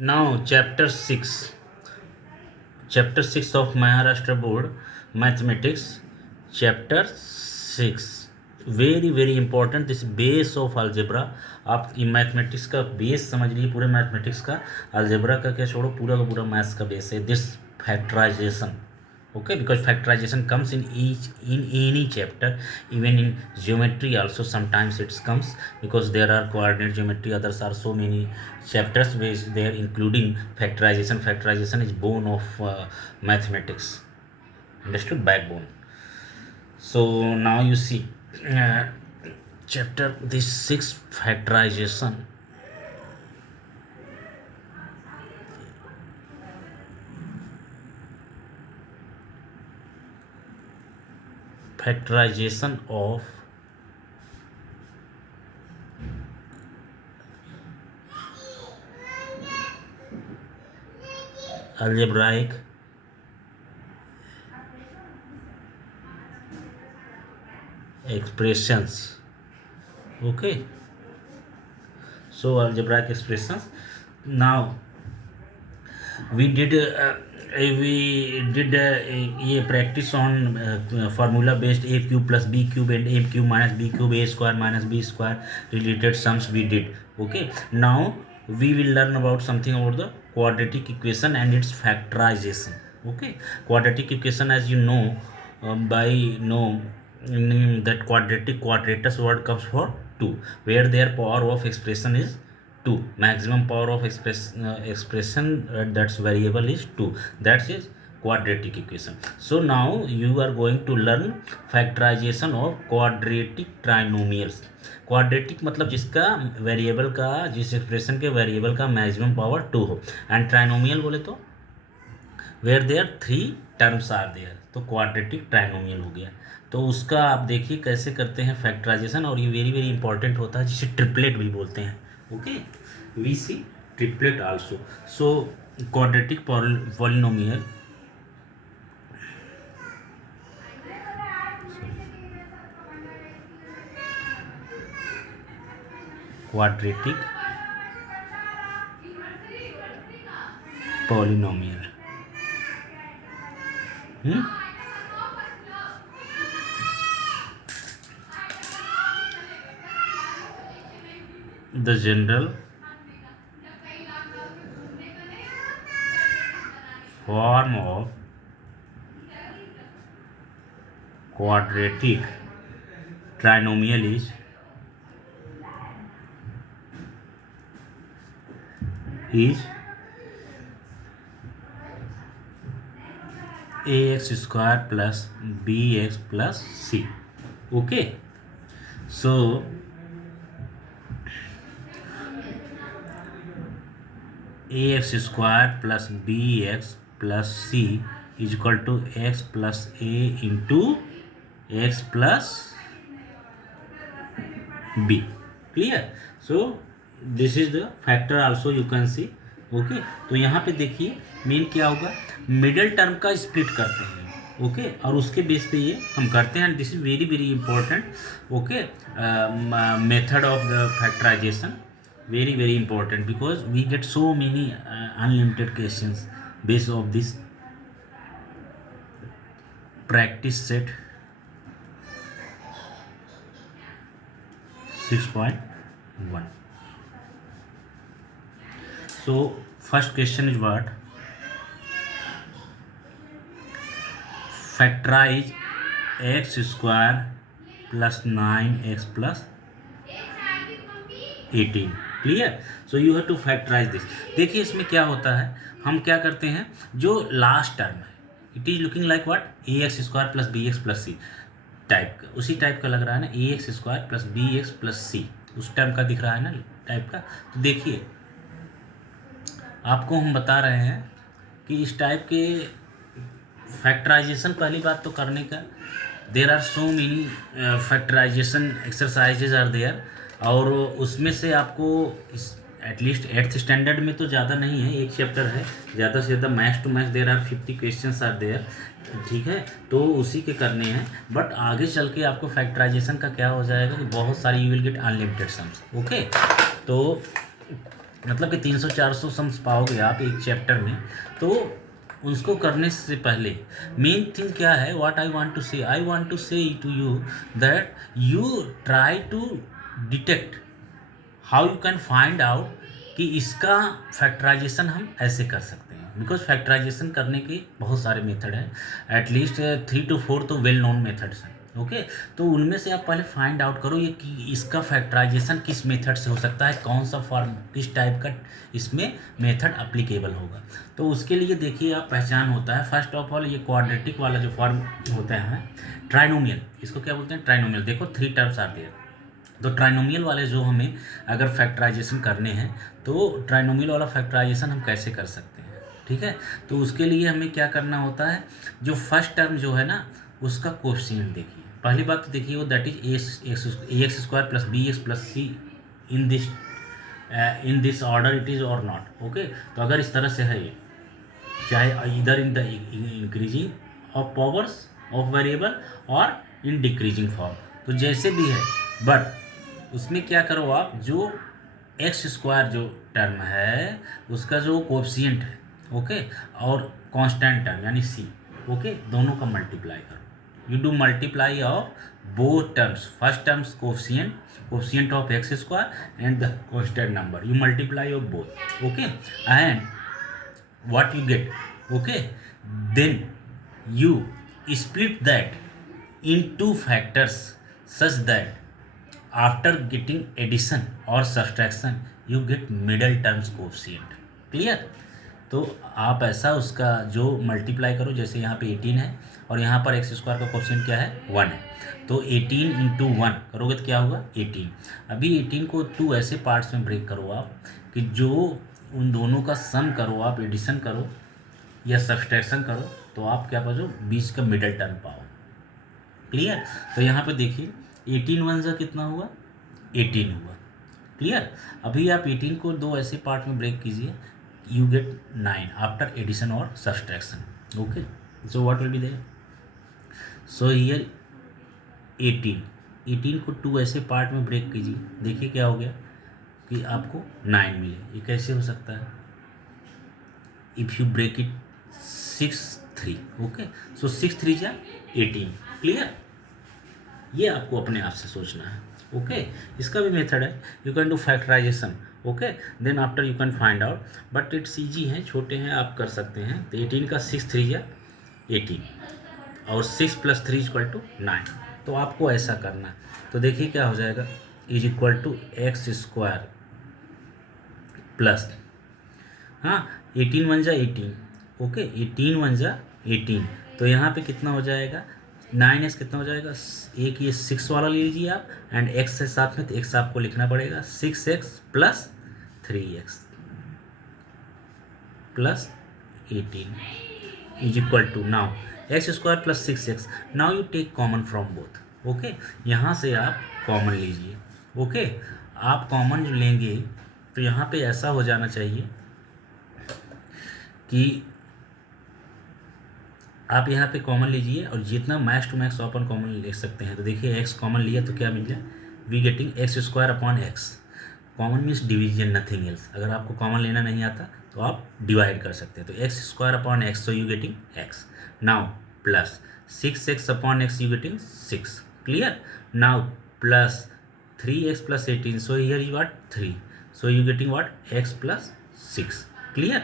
Now, chapter 6 of Maharashtra Board Mathematics, chapter 6, very very important. This base of algebra. आप mathematics का base समझ लीजिए, पूरे mathematics का। अलजेब्रा का क्या छोड़ो, पूरा का पूरा मैथ्स का बेस है this factorisation. Okay, because factorization comes in any chapter, even in geometry also sometimes it comes, because there are coordinate geometry, others are so many chapters which they are including factorization is bone of mathematics, understood, backbone. So now you see, uh, chapter this 6 factorization. Factorization of algebraic expressions. Okay, so algebraic expressions. Now we did ये practice on formula based a cube plus b cube and a cube minus b cube, a square minus b square related sums we did. Okay, now we will learn about something about the quadratic equation and its factorization. Okay, quadratic equation, as you know, that quadratus word comes for 2, where their power of expression is 2, maximum power of expression that's variable is 2, that is quadratic equation. So now you are going to learn factorization of quadratic trinomials. Quadratic मतलब जिसका variable का, जिस expression के variable का maximum power 2 हो, and trinomial बोले तो where there 3 terms are there, तो क्वाड्रेटिक ट्राइनोमियल हो गया. तो उसका आप देखिए कैसे करते हैं फैक्टराइजेशन, और ये वेरी वेरी इंपॉर्टेंट होता है, जिसे ट्रिपलेट भी बोलते हैं. Okay, we see triplet also. So quadratic polynomial, quadratic polynomial. The general form of quadratic trinomial is ax square plus bx plus c. Okay, so ax square plus bx plus c is equal to x plus a into x plus b. Clear? So this is the factor also you can see. Okay, तो यहाँ पे देखिए main क्या होगा, middle term का split करते हैं. Okay, और उसके बेस पे ये हम करते हैं. This is very very important. Okay, method of the factorization very very important, because we get so many unlimited questions based of this practice set 6.1. so first question is what? Factorize x square plus 9x plus 18. Clear? So you have to factorize this. देखिए इसमें क्या होता है, हम क्या करते हैं, जो लास्ट टर्म है it is looking like what, A x square plus B x plus C type का, उसी टाइप का लग रहा है ना, A x square plus B x plus C उस टाइप का दिख रहा है ना टाइप का. तो देखिए आपको हम बता रहे हैं कि इस टाइप के फैक्टराइजेशन, पहली बात तो करने का, there are so many factorization exercises are there, और उसमें से आपको एटलीस्ट 8th स्टैंडर्ड में तो ज़्यादा नहीं है, एक चैप्टर है, ज़्यादा से ज़्यादा maths to maths there are 50 questions are there. ठीक है, तो उसी के करने हैं. बट आगे चल के आपको फैक्टराइजेशन का क्या हो जाएगा कि बहुत सारी you will get unlimited sums. Okay, तो मतलब कि 300-400 सम्स पाओगे आप एक चैप्टर में। तो उसको करने से पहले मेन थिंग क्या है, what I want to say to you that you try to detect how you can find out कि इसका फैक्टराइजेशन हम ऐसे कर सकते हैं, बिकॉज फैक्टराइजेशन करने के बहुत सारे मेथड हैं, एटलीस्ट 3 to 4 तो वेल नोन मेथड्स हैं। ओके, तो उनमें से आप पहले फाइंड आउट करो ये कि इसका फैक्टराइजेशन किस मेथड से हो सकता है, कौन सा फॉर्म किस टाइप का इसमें मेथड अप्लीकेबल होगा। तो उसके लिए देखिए आप पहचान होता है फर्स्ट ऑफ ऑल, ये क्वाड्रेटिक वाला जो फॉर्म होता है ट्राइनोमियल, इसको क्या बोलते हैं ट्राइनोमियल। देखो 3 टर्म्स आते हैं, तो ट्राइनोमियल वाले जो हमें अगर फैक्टराइजेशन करने हैं तो ट्राइनोमियल वाला फैक्टराइजेशन हम कैसे कर सकते हैं, ठीक है। तो उसके लिए हमें क्या करना होता है, जो फर्स्ट टर्म जो है ना उसका कोएफिशिएंट देखिए। पहली बात तो देखिए वो that is a x square plus B x plus c in this order it is और नॉट। ओके, तो अगर इस तरह से है ये, चाहे इधर in the increasing of powers of variable और इन डिक्रीजिंग फॉर्म, तो जैसे भी है, बट उसमें क्या करो आप, जो एक्स स्क्वायर जो टर्म है उसका जो कोएफिशिएंट है, ओके, और कांस्टेंट टर्म यानी सी, ओके, दोनों का मल्टीप्लाई करो। You do multiply of both terms, first terms coefficient of x square and the constant number, you multiply of both, okay, and what you get, okay, then you split that in two factors such that after getting addition or subtraction you get middle terms coefficient, clear। तो आप ऐसा उसका जो multiply करो, जैसे यहाँ पे 18 है और यहाँ पर एक्स स्क्वायर का कोएफिशिएंट क्या है 1 है, तो 18 इंटू 1 करोगे तो क्या होगा 18। अभी 18 को 2 ऐसे पार्ट्स में ब्रेक करो आप कि जो उन दोनों का सम करो, आप एडिशन करो या सब्सट्रैक्शन करो, तो आप क्या पाओ, बीच का मिडल टर्म पाओ, क्लियर। तो यहाँ पे देखिए 18 वन सा कितना हुआ 18 हुआ, क्लियर। अभी आप 18 को 2 ऐसे पार्ट में ब्रेक कीजिए, यू गेट 9 आफ्टर एडिशन और subtraction, okay. So what will be there, so here 18 को 2 ऐसे पार्ट में ब्रेक कीजिए, देखिए क्या हो गया कि आपको 9 मिले। ये कैसे हो सकता है, if you break it 6 3, okay, so 6 3 जा 18, क्लियर। ये आपको अपने आप से सोचना है, ओके। इसका भी मेथड है, you can do factorization, okay, then after you can find out, but it's easy है, छोटे हैं आप कर सकते हैं। तो 18 का 6 3 जा 18 और 6 + 3 = 9, तो आपको ऐसा करना है। तो देखिए क्या हो जाएगा, is equal to x square plus, हाँ 18 वन जा 18, ओके, 18 वन जा 18, तो यहाँ पे कितना हो जाएगा 9x कितना हो जाएगा, एक ये 6 वाला ले लीजिए आप एंड x से साथ में, तो x आपको लिखना पड़ेगा 6x plus 3x plus 18 is equal to, now x square plus 6x, now you take common from both, okay. यहाँ से आप कॉमन लीजिए, ओके। आप कॉमन जो लेंगे तो यहाँ पे ऐसा हो जाना चाहिए कि आप यहाँ पे कॉमन लीजिए और जितना मैक्स टू मैक्स अपन कॉमन ले सकते हैं। तो देखिए एक्स कॉमन लिया तो क्या मिल जाए, we getting x square upon x, common means division nothing else. अगर आपको कॉमन लेना नहीं आता तो आप डिवाइड कर सकते हैं, तो x square upon x, so you getting x, now plus 6x upon x, you getting 6, clear. Now plus 3x plus 18, so here you are 3, so you getting what x plus 6, clear.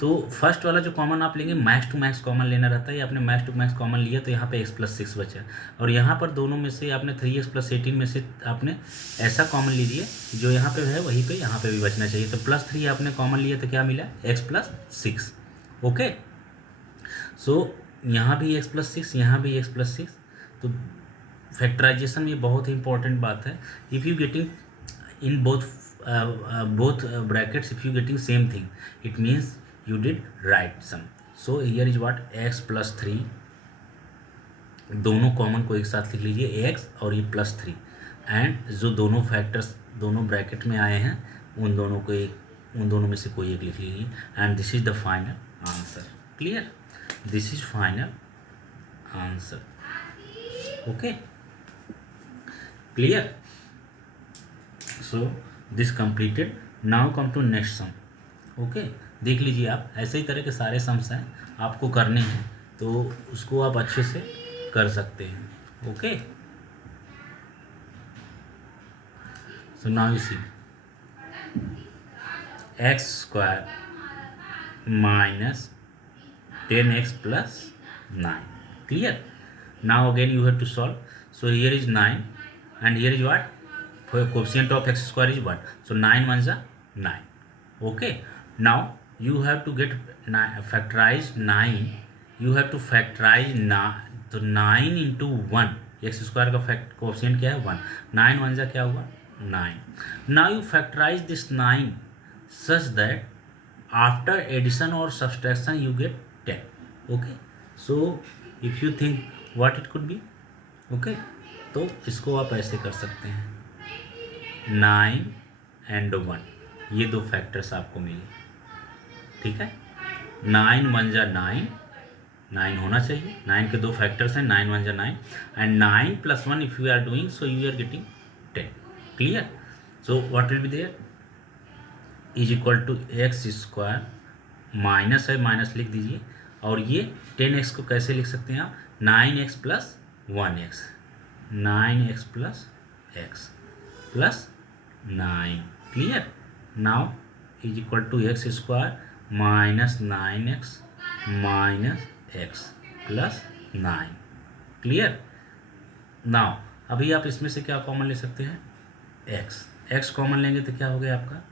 तो first वाला जो common आप लेंगे max to max common लेना रहता है, आपने max to max common लिया तो यहाँ पे x प्लस 6 बचा, और यहाँ पर दोनों में से आपने 3x प्लस 18 में से आपने ऐसा कॉमन लीजिए जो यहाँ पे है वहीं पे यहाँ पे भी बचना चाहिए। तो प्लस 3 आपने कॉमन लिया तो क्या मिला x प्लस 6, ओके। सो यहाँ भी x प्लस 6, यहाँ भी x प्लस 6। तो फैक्टराइजेशन में बहुत ही इंपॉर्टेंट बात है, if you getting in both brackets, if you getting same thing, it means you did right sum. So here is what x plus 3, दोनों कॉमन को एक साथ लिख लीजिए x और ये प्लस 3, एंड जो दोनों फैक्टर्स दोनों ब्रैकेट में आए हैं उन दोनों में से कोई एक लिख लीजिए, and this is the final answer, clear. This is final answer, okay, clear. So this completed. Now come to next sum. Okay, देख लीजिए आप, ऐसे ही तरह के सारे सम्स हैं आपको करने हैं, तो उसको आप अच्छे से कर सकते हैं. Okay, so now you see x square minus 10x plus 9. Clear? Now again you have to solve. So here is 9 and here is what? For coefficient of x square is 1. So 9 ones are 9. Okay. Now you have to get factorize 9. You have to factorize 9. तो 9 into 1. x square का coefficient क्या है? 1. 9 ones क्या हुआ? 9. Now you factorize this 9 such that after addition or subtraction you get 10. Okay, so if you think what it could be, okay, तो इसको आप ऐसे कर सकते हैं 9 and 1, ये दो फैक्टर्स आपको मिले. ठीक है, 9 1 जा 9, 9 होना चाहिए. 9 के दो फैक्टर्स हैं, 9 1 जा 9 and 9 plus 1 if you are doing, so you are getting 10. Clear? So what will be there? Is equal to x square, minus है, माइनस लिख दीजिए. और ये 10x को कैसे लिख सकते हैं आप? 9x plus 1x, 9x plus x plus 9. Clear? Now is equal to x square minus 9x minus x plus 9. Clear? Now अभी आप इसमें से क्या कॉमन ले सकते हैं? x कॉमन लेंगे तो क्या हो गया आपका?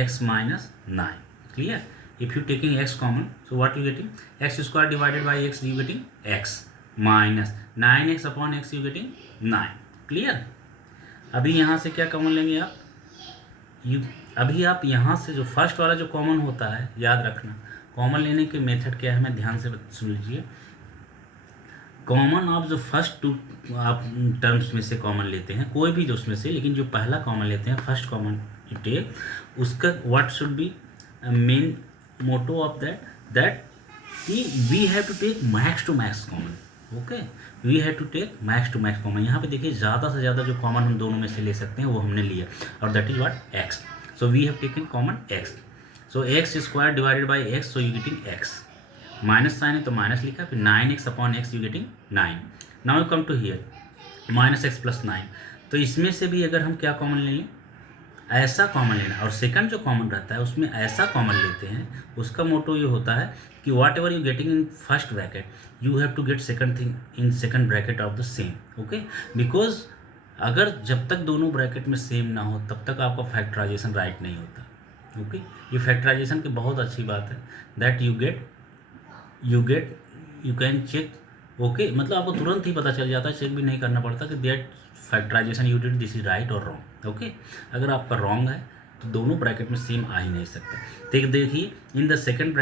x minus 9. Clear? If you taking x common, so what you getting? X square divided by x, you getting x minus 9x upon x, you getting 9. Clear? अभी यहाँ से क्या कॉमन लेंगे आप? अभी आप यहाँ से जो फर्स्ट वाला जो कॉमन होता है, याद रखना कॉमन लेने के मेथड क्या है, हमें ध्यान से सुन लीजिए. कॉमन आप जो फर्स्ट टू आप टर्म्स में से कॉमन लेते हैं, कोई भी जो उसमें से, लेकिन जो पहला कॉमन लेते हैं, फर्स्ट कॉमन टेक, उसका what should be main motto of that we have to take max to max common. Okay, we have to take max to max common. यहाँ पे देखिए ज़्यादा से ज़्यादा जो कॉमन हम दोनों में से ले सकते हैं वो हमने लिया, और that is what? X. So we have taken common x. So x square divided by x, so you getting x. Minus sign है तो माइनस लिखा, फिर 9x upon x, you getting 9. Now you come to here minus x plus 9. तो इसमें से भी अगर हम क्या कॉमन ले लें? ऐसा कॉमन लेना, और सेकंड जो कॉमन रहता है उसमें ऐसा कॉमन लेते हैं. उसका मोटो ये होता है कि whatever you getting in first bracket, you have to get second thing in second bracket of the same. Okay, because अगर जब तक दोनों ब्रैकेट में सेम ना हो तब तक आपका फैक्टराइजेशन राइट नहीं होता. ओके, ये फैक्टराइजेशन की बहुत अच्छी बात है, that you can check. Okay, मतलब आपको तुरंत ही पता चल जाता है, चेक भी नहीं करना पड़ता कि that factorization you did this is right और रॉन्ग. ओके, अगर आपका रॉन्ग है तो दोनों ब्रैकेट में सेम आ ही नहीं सकता. देखिए in the second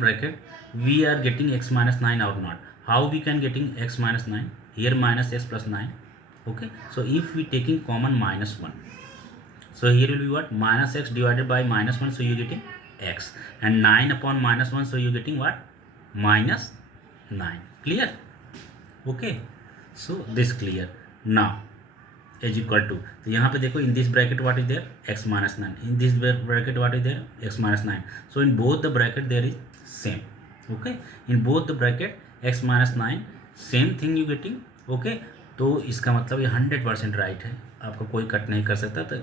bracket we are getting x minus 9 और not. How we can getting x minus 9? Here minus x plus 9. Okay, so if we taking common minus 1, so here will be what? Minus x divided by minus 1, so you getting x, and 9 upon minus 1, so you getting what? Minus 9. Clear? Okay, so this clear. Now is equal to, तो यहाँ पे देखो in this bracket what is there? X minus 9. In this bracket what is there? X minus 9. So in both the bracket there is same. Okay, in both the bracket x minus 9 same thing you getting. Okay, तो इसका मतलब ये 100% right है, आपका कोई cut नहीं कर सकता. तो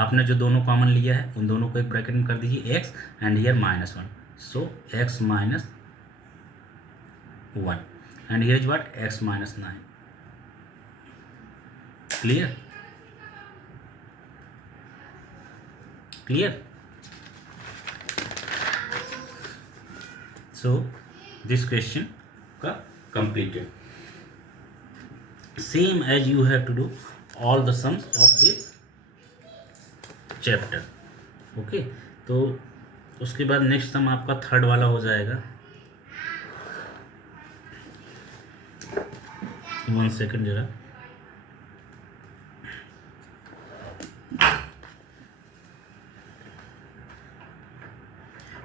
आपने जो दोनों कॉमन लिया है उन दोनों को एक ब्रैकेट में कर दीजिए x and here minus 1, so x minus 1 and here is what? x minus 9. Clear? Clear? So this question का completed. Same as you have to do all the sums of this chapter. Okay, तो उसके बाद next sum आपका third वाला हो जाएगा. 1 second जरा.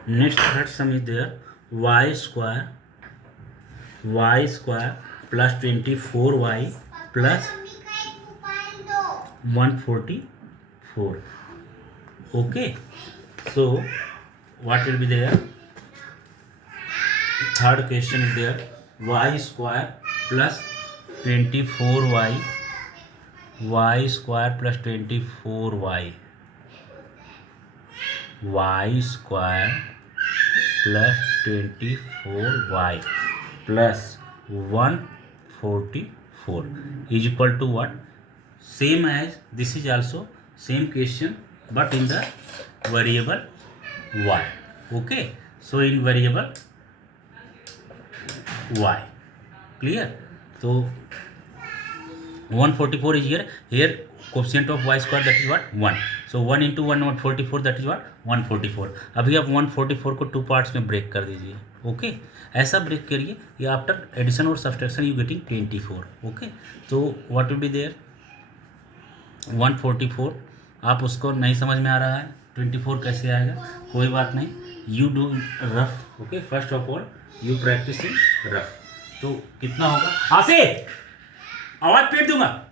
Next third sum is there y square plus 24y plus 144. Okay, so what will be there? Third question is there, y square plus 24y, y square plus 24y, y square plus 24y plus 144 is equal to what? Same as this is also same question but in the variable y. Okay, so in variable y, clear? So 144 is here coefficient of y square that is what 1. So 1 into 144 that is what 144. अभी आप 144 को two parts में break कर दीजिए. Okay, ऐसा break करिए या after addition और सब्सट्रैक्शन यू गेटिंग 24. ओके, तो व्हाट विल बी देयर 144. आप उसको नहीं समझ में आ रहा है 24 कैसे आएगा, कोई बात नहीं, you do rough. Okay, first of all you practice in rough. तो कितना होगा, आसे आवाज पेट दूंगा.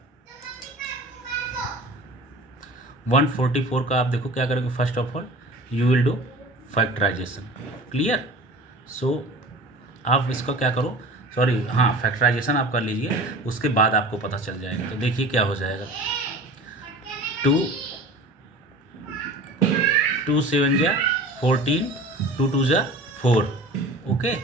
144 का आप देखो क्या करोगे. First of all you will do factorisation. Clear? So आप इसको क्या करो, सॉरी हाँ फैक्टराइजेशन आप कर लीजिए, उसके बाद आपको पता चल जाएगा. तो देखिए क्या हो जाएगा. 2 7 जा 14, 2 2 जा 4. ओके,